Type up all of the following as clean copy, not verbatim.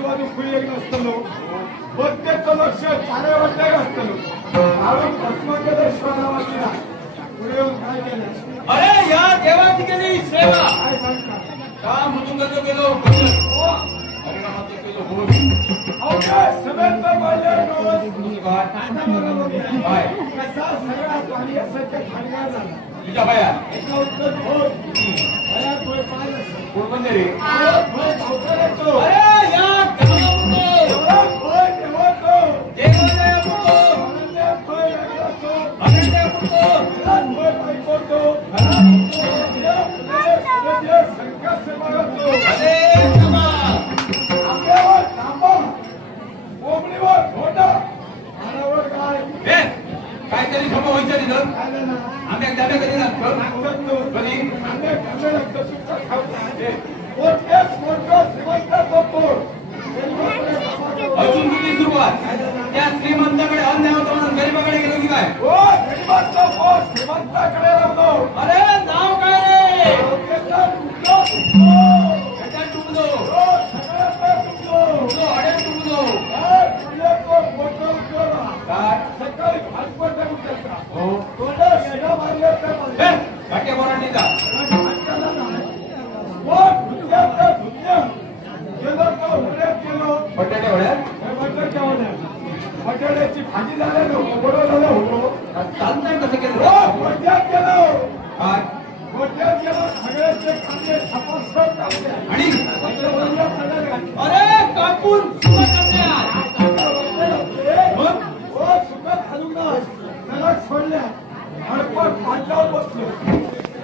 आजूबाजू खुली एक नसतलो प्रत्येकचं लक्ष चारे वाटल्याक असतलो कारण भस्मकेश्वर नावाची पुढे येऊन काय केलं अरे या देवाची केली सेवा काय सांगता का मुतुंगाचं केलो हरिनामाचं केलो बोल सगळ्यांचा पाहिजे काय कसा सगळा पाणी असायच्या खांड्या झाला तुझ्या बाया एका उत्तर भोग बाया थोडे पाहिलं कोण म्हणजे रे अरे या काहीतरी खबर व्हायचं तिथं आम्ही जागा कधी अजून किती सुरुवात त्या श्रीमंताकडे अन्याय होतो म्हणून गरीबाकडे गेलो की काय श्रीमंताकडे राहतो अरे नाव काय रे टुकदो अडे टुकदो सकाळी भाजपा टाकून हो घाटे बोरांनीचा बटाट्याची भाजी झालेलो गोडो झालं होतो चालतंय कसं केलं गोट्यात गेलो काय गोट्यात गेलो सगळ्याचे कांदे सपासप कापले आणि अरे कापून सुखात घालून त्याला सोडल्या हडपट पाठलावर बसलो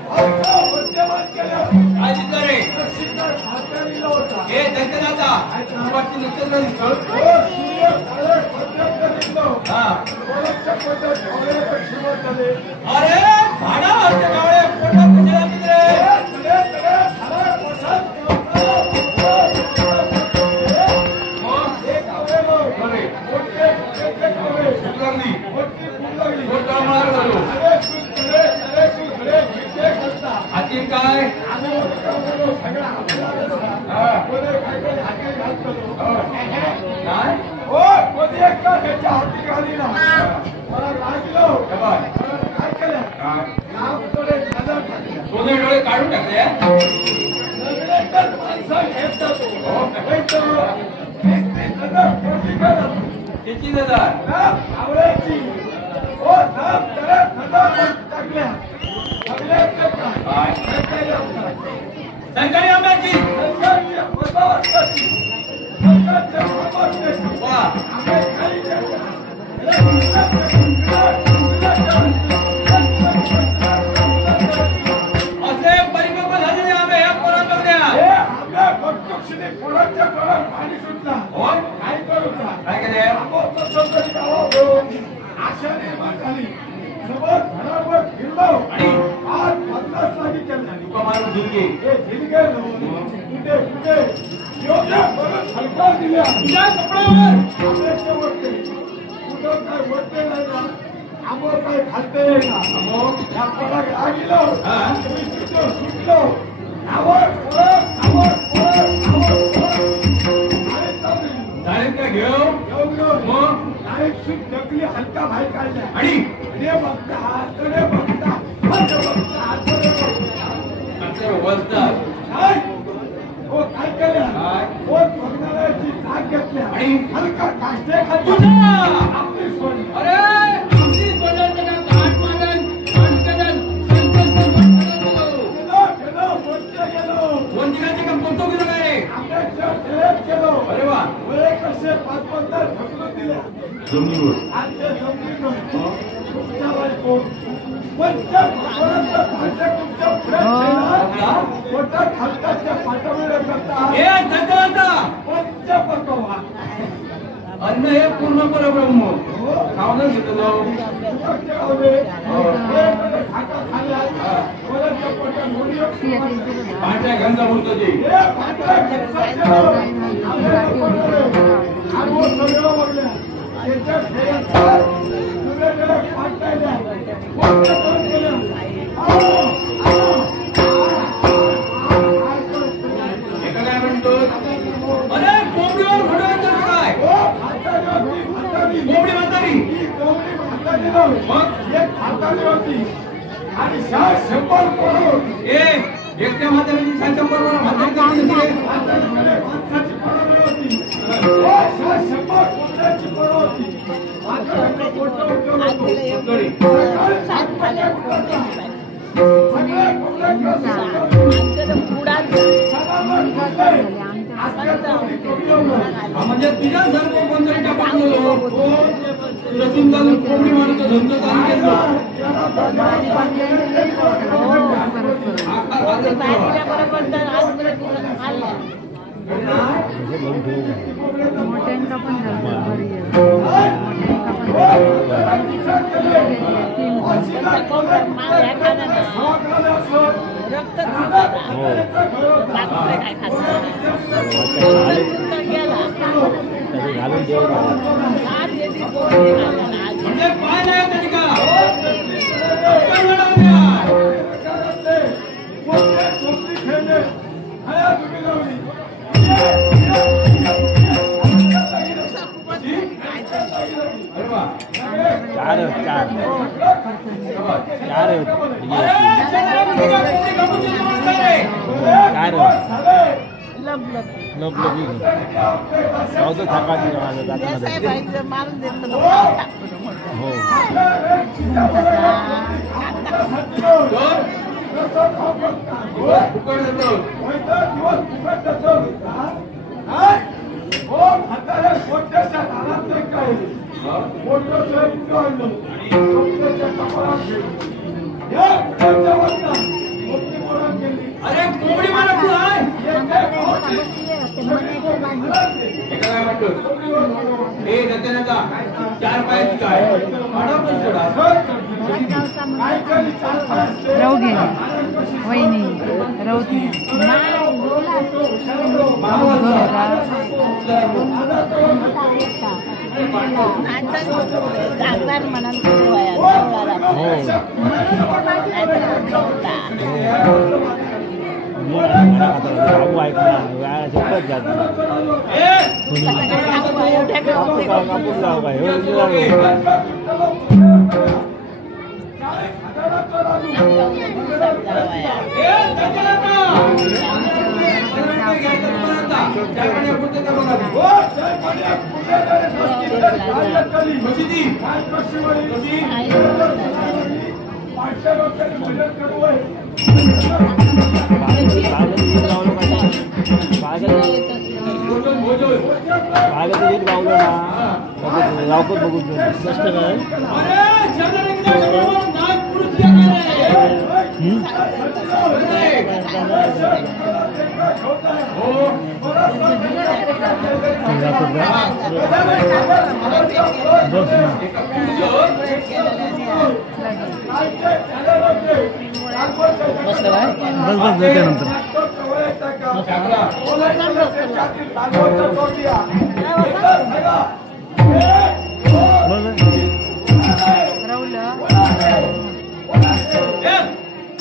मध्यमान केलं काय दिसलं रे हात्या दिला होता हे त्यांच्या दादा सुरुवातची नक्षत्र दिसतो सूर्य पद्धत दिलो हा कोणाच्या पद्धत सुरुवात झाली अरे भाडा आमच्या गावडे पोटात कशाला तिकडे काय हाती घाली ना मला लागलो काय केलं दोन्ही डोळे काढून टाकले किती आवळ्याची टाकल्या सरकारी आंब्याची असे परिपक्व झालेले आंबे या पोरात बघल्या पोराच्या डोळ्यात पाणी सुटला काय करू काय केले आशा निर्माण झाली समोर घरावर फिरलो आणि आज 50 लाखी केली तुका मारून झिलके हे झिलके कुठे कुठे योग्य परत सरकार दिल्या तुझ्या कपड्यावर कुठं काय वरते नाही ना आंबो काय खाते नाही ना या पडाक लागलो सुटलो का घेऊ मग नकली हलका बाहेर काढल्या आणि बघता वजतात हो काय केलं बघणाऱ्याची जाग घेतल्या आणि हलका काष्टे खाली आपली सोडली अरे आपली सोडायचं ना घाट मारन दोन दिनाचे काम कोणतो गेलो काय रे केलो अरे वा कसे 5-5 ढकलून दिल्या जमिनीवर आजच्या जमिनीवर तुमच्या बायको तुमच्या पोटात हलकाच्या पाठवल्या करता हे धन्यवाद पंचपक्वा अन्न हे पूर्ण परब्रह्म खावणं घेतलो पांढऱ्या गंजा बोलतो ते एका काय म्हणतो अरे कोंबडीवर मग एक हाताने होती आणि 100 पोरं एकट्या म्हातारीची 100 पोरं म्हातारी माणसाची पोरं होती. 100 कोंबड्याची पोरं होती. म्हणजे तुझ्या सारखं कोणतरी पाडलो रसून घालून कोंबडी मारतो धंदो चालू मोठ्यांका पण अरे कोंबडी मारत चार पायाची काय राहू घे वहिनी राहू जागदार म्हणून लवकर बघून स्वस्त काय बस बस त्यानंतर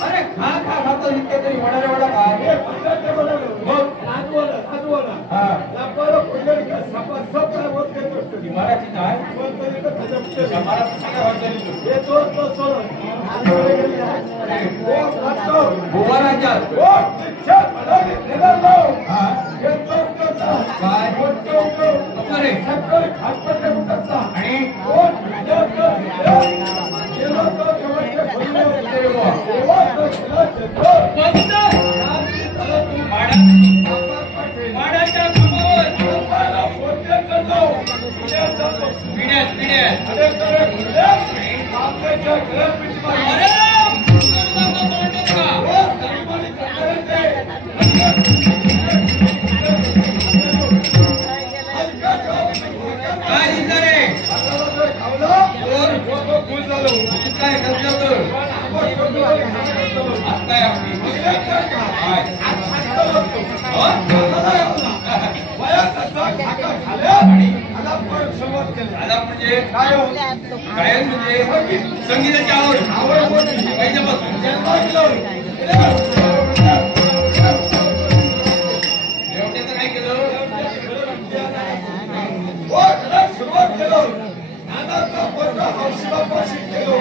अरे खा खा खातो इतके तरी वडारे वडा काय मराठी काय संगीताची आवड काय केलं सुरुवात केलं लग्नाचा पोरगा हौशी बापाशी केलो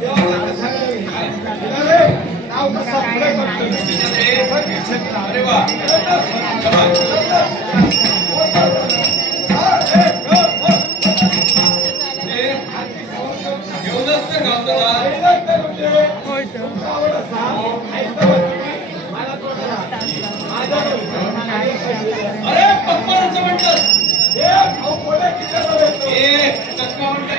तेव्हा मला सांगितलं रे नाव कसं पुढे करतो अरे वा अरे पप्पा असं म्हणतात चष्मा म्हणतात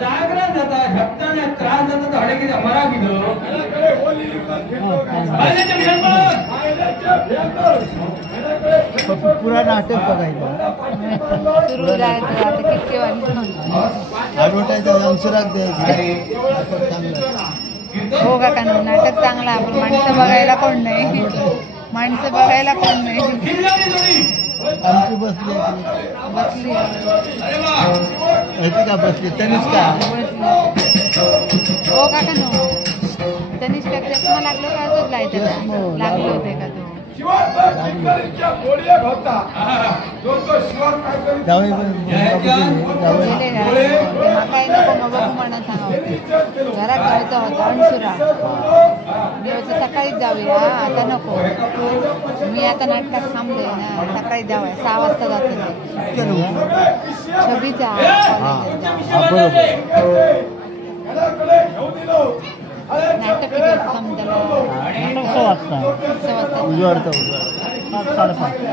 जागरण जाता झपताना त्रास जाता तर हडे किती मरा किलो पुरा नाटक बघायचं सुरू जायचं आता किती ऍडव्हर्टाईज अंशराग द्यायचं चांगलं हो काका नाटक चांगला आपण माणसं बघायला कोण नाही माणसं बघायला कोण नाही आमची बसली बसली माहिती का बसली तनिष्का हो काका नो तनिष्का चष्मा लागलो का असंच लायचं लागले होते का तो जावई काय नको मग बघू म्हणत सांगा घरात जायचं होतं अणसुरा मी होतं सकाळीच जाऊया आता नको मी आता नाटकात थांबले ना सकाळीच जाऊया 6 वाजता जाते छबीचा नाटक किती वाजता त्याला 6 वाजता 6 वाजता उजवाडतं 5:30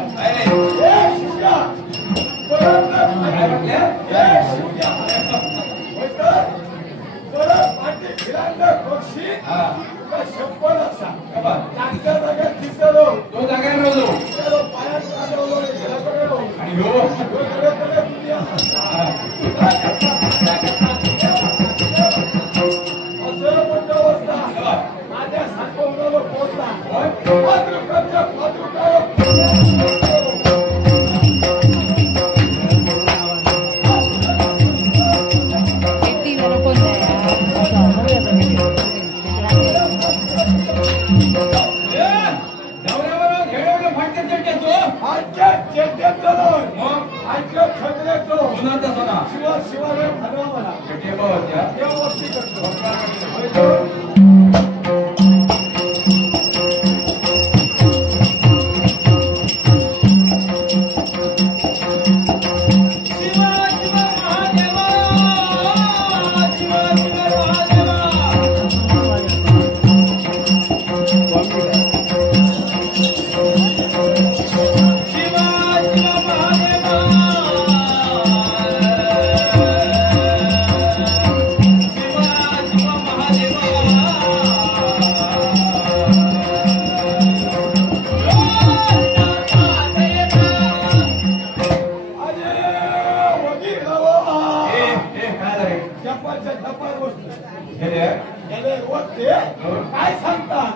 काय सांगतात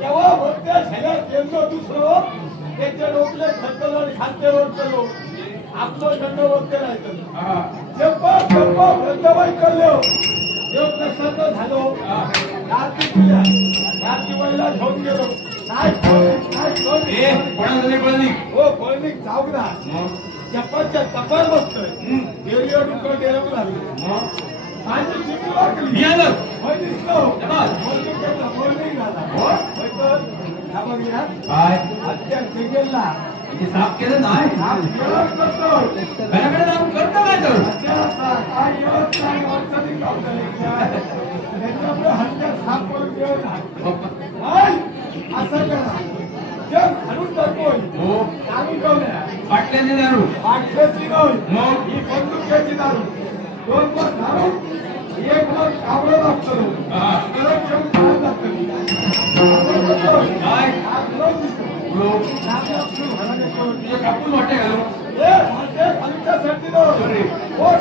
तेव्हा होत्या झेल्या केंद्र दुसरं त्याच्या लोकले खतल आणि खाद्यवर केलो आपलं दंड होते राहतं जप्पा जप्पा वृद्धबाई करलो देव प्रसन्न झालो रात्री वयला घेऊन गेलो हो पळणिक जाऊ ना चप्पाच्या तपास बसतोय देवीवर डुकर डेरवू लागलो माझी चिठी वाकली दिसलो पळणिक झाला हत्या गेला साफ केलं नाही घराकडे जाऊन करतो काय तर असं करा जग घालून टाकून दारू ठेवल्या पाटल्याने दारू पाठ्याची नाही ही बंदुक्याची दारू 2 मत दारू 1 मत कावळं लागतो गरम ठेवून खायला कापून वाटे घालू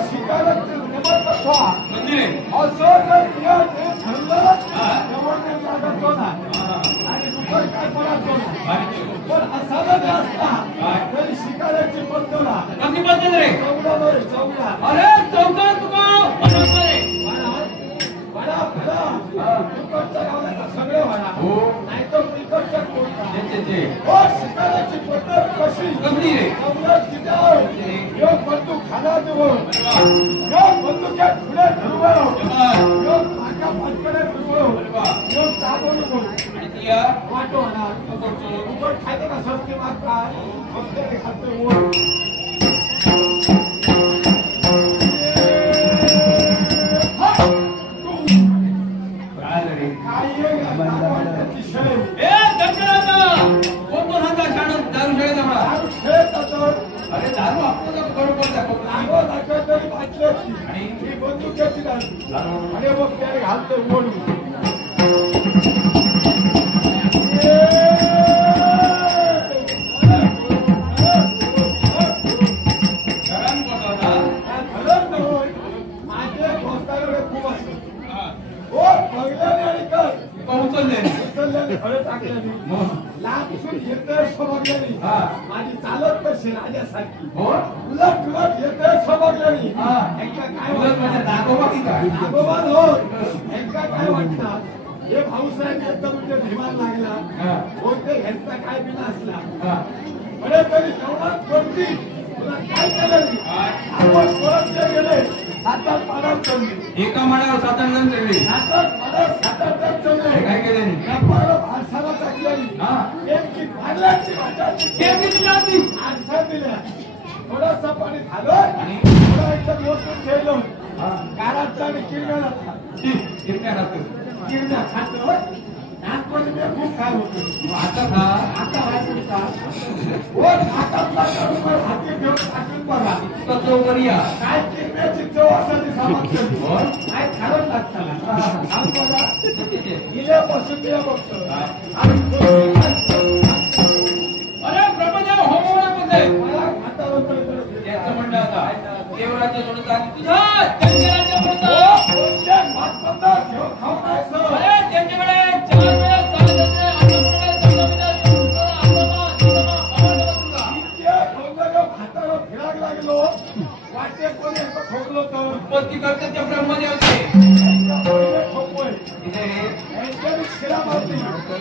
शिकायला मंदिर असं लागतो ना आणि दुपार काय पडतो ना पण असा असता तरी शिकायची पद्धत कशी पद्धत रे चौदा अरे चौका तुका सगळे म्हणा नाही तर इकडच्या शिकायची पद्धत कशी बंदूक खाना देऊ बंदुक्यात पुढे धरू पटकडे धरू चाबू वाटो म्हणा खायचं का स्वस्ती मागता खातो अरे दारू आपल्याला बरोबर तरी वाचल्याची आणि ही बंदुक्याची दारू अरे मग त्याने घालतो बोलू माझे दोस्ताकडे खूप असतो हो बघल्याने आणि कर उचलल्याने फळं टाकल्याने लांबसून येतोय समजल्याने माझी चालत कशी राजासारखी उलट उलट येतोय समजल्याने काय नागोबान हो यांचा काय वाटतात हे भाऊसाहेब एकदम म्हणजे भिमान लागला कोणते ह्यांचा काय बिना असला बरे तरी तेवढाच कोणती तुला काय केलं आपण परत जे गेले 7-8 पाण्यात चढले एका माळ्यावर 7-8 जण चढले 7-8 पाण्यात 7-8 जण चढले काय केले आरसाला टाकलेली एक पाण्याची भाषा आरसा दिल्या थोडासा पाणी झालं आणि थोडा एकदम लोटून ठेवलं काराचा आणि किरण्या खातो नागपणी मी खूप काय होतो आता खा आता हाती घेऊन टाकून बघा कचोबरिया काय किरण्याची चव असायची सामान काय खारट लागताना बघा गेल्यापासून मी बघतो अरे प्रभुदेव होमवण्यामध्ये मला हातावर याचं म्हणणं आता देवराज्य सोडता तुझा त्यांच्याराज्य म्हणतो खाऊ नाही सर अरे त्यांच्याकडे 4 वेळा 6 जण हातावर फिरायला लागलो वाटे कोणी ठोकलो तर उत्पत्ती करते ते ब्रह्मदेवचे शिरा मारली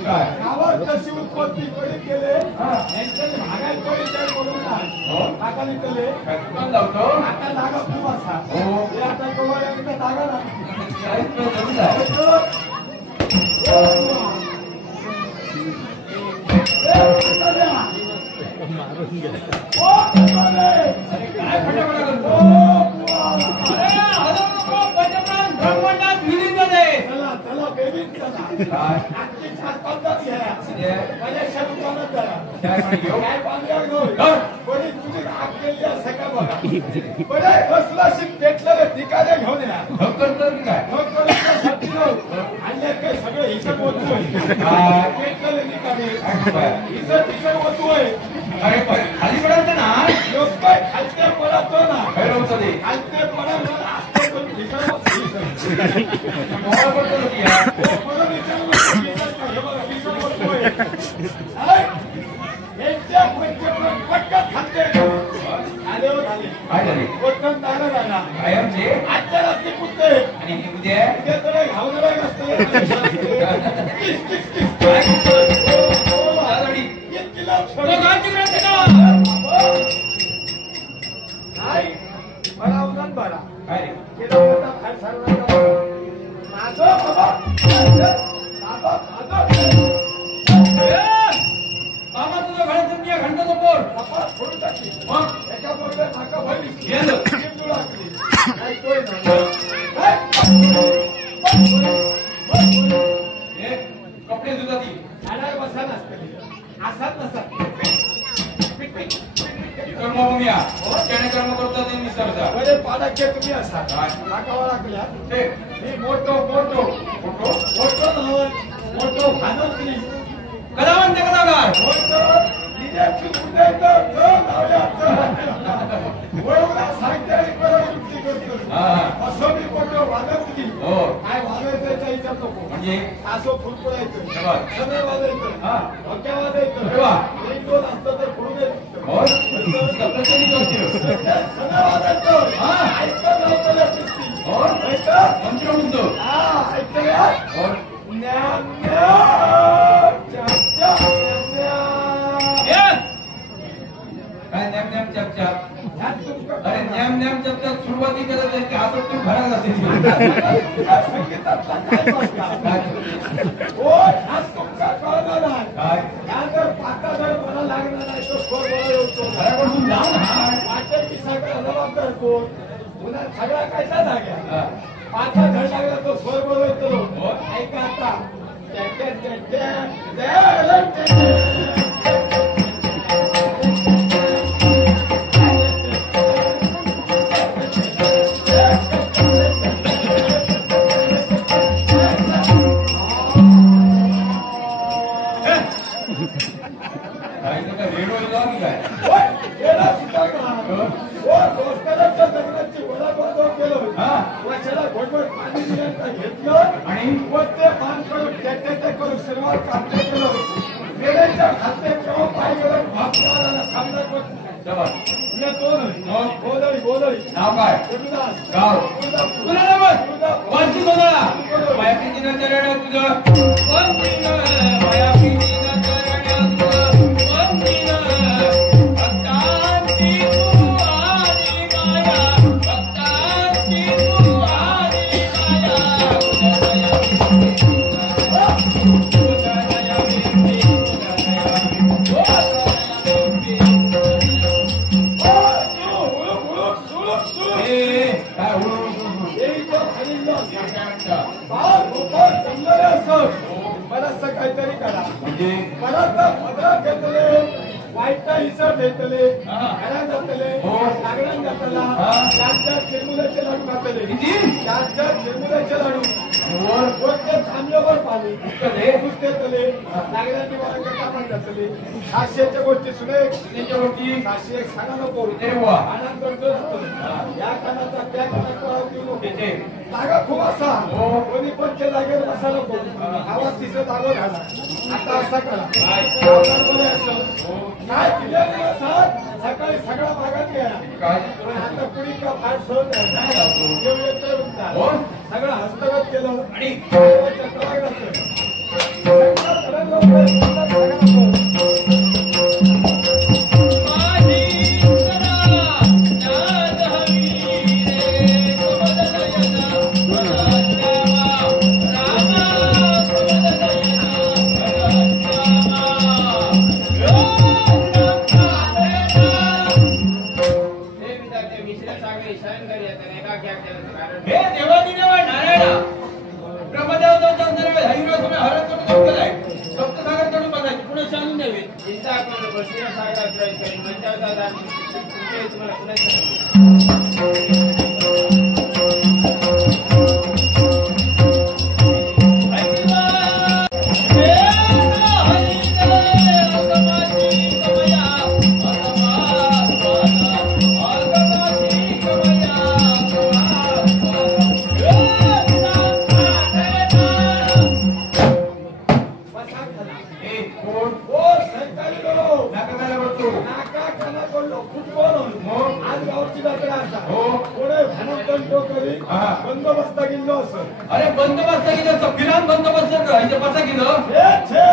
गावात कशी उत्पत्ती कोणी केले यांच्यानी भागायला कोणी त्या बोलवून टाकाली केले आता जागा खूप असा आता गोवा एकदा जागा मारून गेला काय फटाफटा करतो ब्रह्मांडात विलीन झाले चला चला बेबीन चला आजची छान पद्धत घ्या माझ्या शब्दानं जरा काय बांधल्या घेऊन कोणी तुझी आग केली असं का बघा बरे बसला शिक पेटलेले ठिकाणे घेऊन या करतो की काय आणि काही सगळं हिशोब होतोय पेटलेले ठिकाणे हिशोब होतोय अरे खाली पडायचं ना लोक काय खालते पडतो ना खालते पडायला काय झाले कायमचे आजच्या रात्री पुरते आणि उद्या उद्याकडे घावणारे असते दादाडी एक किलो तो गांधी ग्रंथ का नाही मला उन्हात बरा काय रे केला होता फार सारला माझं बाबा बाबा बाबा तुझं घराचं मी घंटाचं पोर बाबा फोडून टाकली मग त्याच्या बरोबर नाका भरली गेलं जीभ जुळाकली ऐकतोय ना हे कपडे धुता ती आडाय बसा नसते असाच नसा कर्म भूमिया त्याने कर्म करता ते निसर्गा बरे पाडाके तुम्ही असा काय? नाकावर लागल्या ते मी मोठो मोठो मोठो मोठो नाव मोठो भानवत्री कदा म्हणते कदाकार मोठो निदेची उद्याचं वळवला सांगते आणि परत युक्ती करतो असं मी मोठो भानवत्री हो काय वागायचं विचार नको म्हणजे असं फुलफुलायचं बरोबर. सगळं वाजायचं हा. डोक्या वाजायचं अरे वा. एक दोन असतं तर फोडून द्यायचं हो प्रत्येक करते सगळं वाजायचं हा. ऐकत नव्हतं कृष्टी हो ऐकत मंत्र म्हणतो हा ऐकलं या हो ज्ञान ये काय नेम नेम चप चप अरे नेम नेम चप चप सुरुवाती करत आहे की हातात तू घरा जाते काय घरापासून लांब सगळा कायचा जाग्या हा. पाचा धड लागला तो स्वर बोलवतो हो. ऐका आता काय तर काय रेडिओ लावा की काय हा. घेतलं आणि ते पान करून ते करून सर्वात काम केलं वेळेच्या खाते केव्हा पाहिजे भागला सामना करत जबर गोदळी नाव काय गाव तुला नमत वाची बघा मायापीची नजर आहे तुझं कोण तिनं मायापीची नजर आहे तुझं कोण तिनं भक्तांची तू आली माया भक्तांची तू आली बरंच काहीतरी करा म्हणजे परत पदरा घेतले वाईटचा हिस्सा घेतले घरा जातले लागण जातला त्यांच्या चिरमुल्याचे लाडू घातले त्यांच्या चिरमुल्याचे लाडू थांबल्यावर पाणी पुसतेतले लागण्याची वारंगता पण घातले हास्याच्या गोष्टी सुने त्याच्या गोष्टी हास्य एक सांगा नको देवा आनंद या कानाचा त्या कानाचा जागा खूप असा हो. कोणी पण त्या जागेवर बसा नको आवाज तिचं जागो घाला आता असा करा काय दिलेलं असं सकाळी सगळा भागात घ्या काय पण आता कुणी का फार सहज हो. सगळं हस्तगत केलं आणि चक्रावर हे देवादी देवा नारायणा ब्रह्मदेवतांचा अंतर्गत हरिराव तुम्ही हरत करून सप्त आहे सप्तसागर कडून बघायचे पुढे शांतून द्यावे चिंता करू बसल्या सागर प्रयत्न करेन मंचावता दादा तुम्हाला पुन्हा एक कोण ओ सरकारी लोक नाका काय बोलतो नाका काना कडलो फुटबॉल हो. आज गावची जात्रा असा हो. कोणे भानंतंटो करी हा. बंदोबस्त गेलो असं अरे बंदोबस्त केलं फिरान बंदोबस्त करायचं कसा केलं हे छे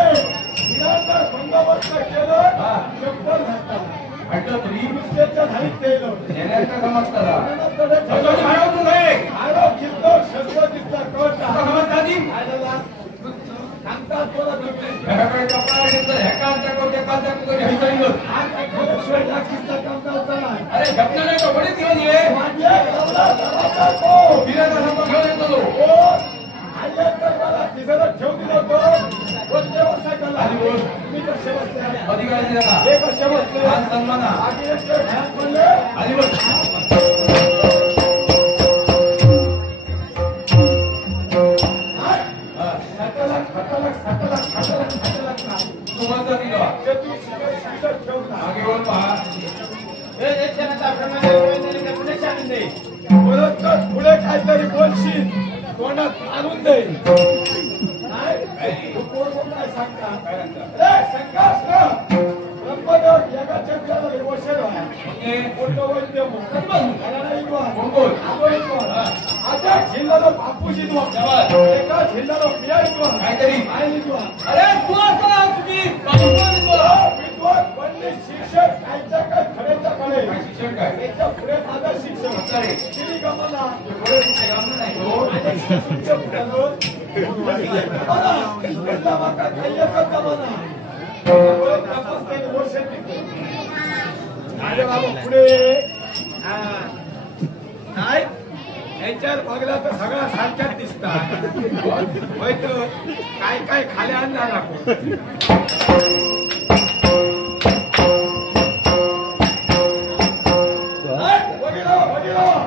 इराणचा बंदोबस्त केलं हा. चप्पल घातला म्हटलं तरी मुस्केटच्या धाडीत केलं नेण्याचं समजतं त्यानंतर समजून भाडवतो नाही आरो किल्लो शस्त्र दिसला कळता समजतं आधी आलेला सांगतात बोला तुम्ही कपडा घेतलं ह्याकांचा कोण त्याकांचा कोण हे सांगितलं आज काय शेवटला किस्सा काम चालला अरे घटना नाही का बरेच दिवस ये माझ्या गावला दरवाजा को फिरायला समोर घेऊन येतो तो ओ आले तर मला तिसरं ठेवून दिलं तो कोणत्या बसायला आधी बोल. मी कसे बसले अधिकारी दिला हे कसे बसले मान सन्माना आधी एक ध्यान म्हणले आधी बोल तुम्हाला दिलं मागे बोल पहा पुढे काहीतरी बोलशील तोंडात आणून दे काय कोण काय सांगता रे संकास ब्रह्मदेव जगाच्या विचाराला वशेर आहे मोठं वैद्य आता झिल्लाला बापूजी एका झिल्लाला मिया काहीतरी विद्वान अरे तू असं तुझी विद्वान पंडित शिक्षक कायच्या काय खरेच्या कडे शिक्षण काय त्याच्या पुढे माझा शिक्षक अरे किती गमाला पुढे कुठे काम नाही हो अरे बाबा पुढे नाही यांच्यावर बघला तर सगळा सारख्याच दिसतात होय तर काय काय खाली आणणार आपण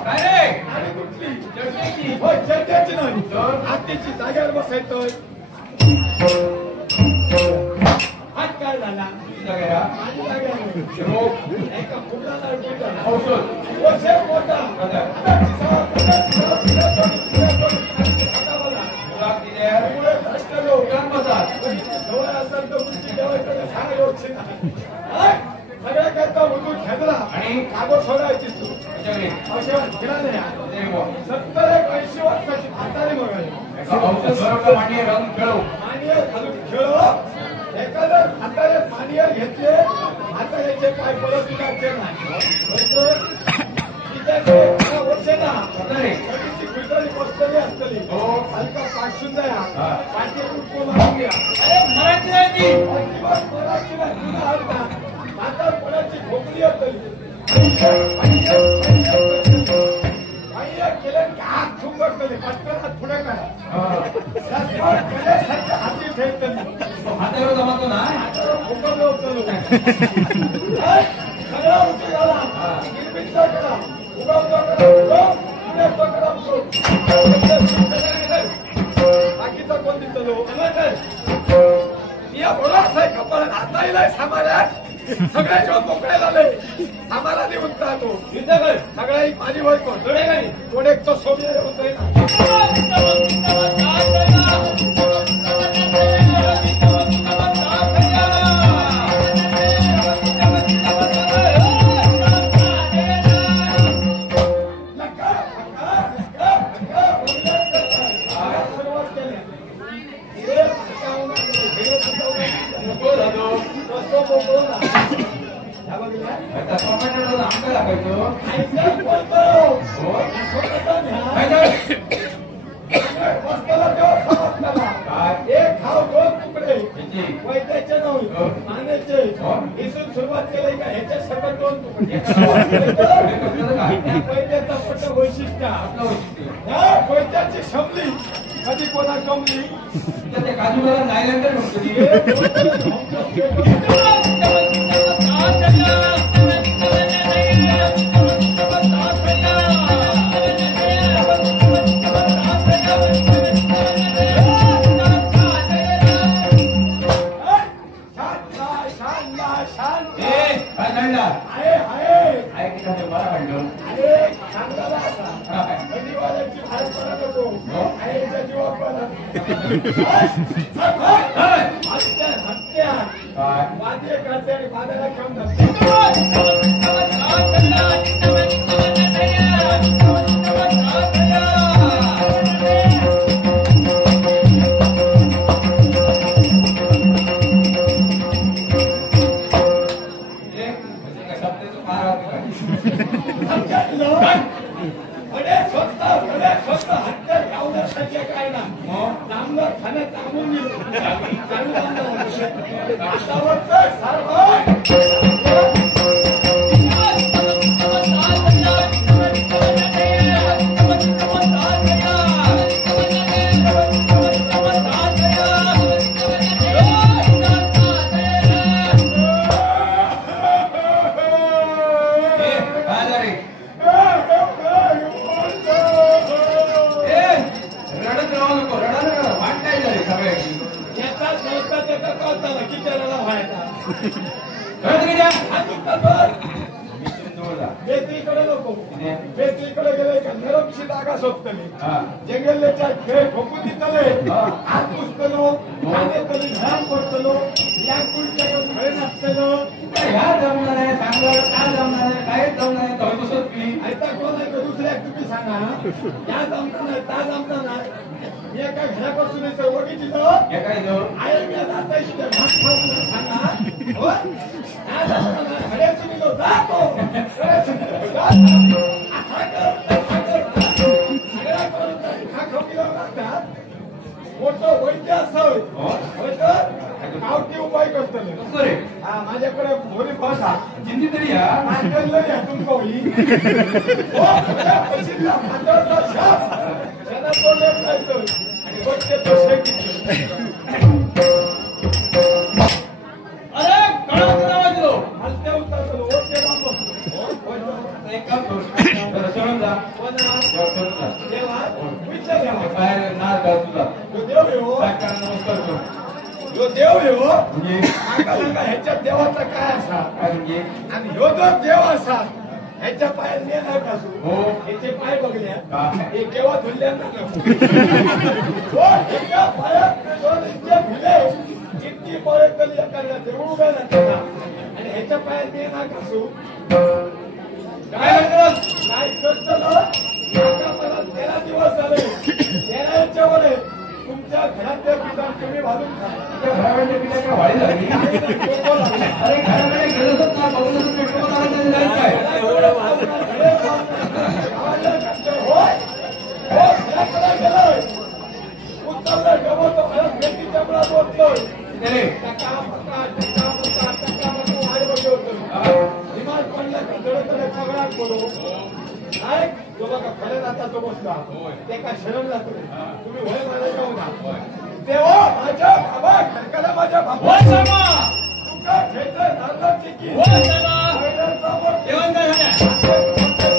काय रे आणि कुठली चटणीची होय चर्चेची नाही आत्तीची जागेवर बसायचं हात काय झाला जागा माझी जागा रोग एका फुटाला अडकून औषध वशे मोठा आता मुलाक दिल्या पुढे भ्रष्ट लोक कान बसात सवय असेल तर गोष्टी जेवायचं सांगा योगशी सगळ्या करता उठून घेतला आणि कागद सोडायची तू त्याच्याकडे अशा केला नाही ते बुवा. 70-80 वर्षाची म्हातारी बघायला औषध भरवलं मांडी रंग खेळू मानियर घालून खेळ एखाद्या म्हातारे मानियर घेतले म्हाताऱ्याचे पाय परत विचारचे वर्षेला अरे खुलतरी बसलेली असतली हो. हलका पाठशून द्या हा. पाठी उठून मारून घ्या अरे मराठी नाही ती अजिबात मराठी नाही पुन्हा हलता म्हातार कोणाची खोकली असतली केलं की हात ठुंबकतले पटकन हात पुढे करा केल्यासारखे हाती ठेवतली हातावर जमातो ना खोकलं होतं सगळा उठी झाला निर्मित करा उगावता करा बाकीचा कोण दिसतो या बोलाच आहे कपाळात हाता येईल सामान्या सगळ्या जेव्हा मोकळे झाले आम्हाला निघून राहतो सगळ्या एक माझी वय कोण कोण एक तो सोबी होतोय सुरुवात केली का ह्याच्या सगळं दोन तुकडे पैद्याचा मोठं वैशिष्ट्य ह्या पैद्याची शमली कधी कोणा कमली त्या काजूला नाही नंतर आदित्य वाद्य करते आणि वाद्याला घेऊन जाते. बेसरीकडे गेले का नरमशी जागा शोधतली जंगलच्या खेळ ठोकून दितले हात पुसतलो तरी घाम पडतलो या कुलच्या फळे नाचतलो ह्या जमणार आहे सांगणार काय जमणार आहे काय जमणार आहे तो कसं की ऐका कोण आहे दुसऱ्या तुम्ही सांगा त्या जमता नाही त्या जमता नाही मी एका घरापासून सर्व घेतलं काय जो आहे मी जाता इथे भात खाऊन सांगा हो त्या जमता नाही घडे तुम्ही लो जातो मोठं वैद्य असावं गावठी उपाय करतले माझ्याकडे मोरी भाषा जिंदी तरी या तुमका होई त्यांना तो लेप राहतो आणि वैद्य तो अरे कळा वाजलो हलत्या उतरलो वैद्य राम बसलो एक काम कर सोडून जा सोडून जा देवा विचार देवा बाहेर नाच घाल तुझा तो देव आहे हो काय नमस्कार कर जो देव आहे हो म्हणजे सांगा ह्याच्यात देवाचा काय असा काय म्हणजे आणि ह्यो जो देव असा ह्याच्या पायात ने नाही कासू हो ह्याचे पाय बघल्या काय? हे केव्हा धुल्ल्यांना नको हो ह्याच्या पायात दोन इतके धुले इतकी पर्यंत एखाद्या उभ्या जातात आणि ह्याच्या पायात ने नाही कासू काय करत काय करतलो आता मला 13 दिवस झाले 13 याच्यावर आहे तुमच्या घरातल्या पिठात तुम्ही भाजून खा घरामध्ये पिढ्या काय वाढी झाली अरे घरामध्ये गेलोच ना बघून पेट्रोल आलं नाही काय तुम्ही वय मला जाऊ ना तेव्हा माझ्या बाबा खडकाला माझ्या बाबा तुका खेळतोय नारळाची की जेवण काय झालं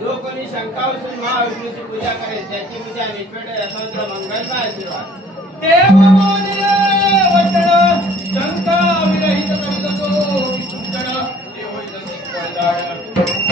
जो कोणी शंका असून महाविष्णूची पूजा करेल त्याची पूजा निष्फळ यशवंत मंगलचा आशीर्वाद देव बोलिये वचन शंका विरहित करतो वचन देव होईल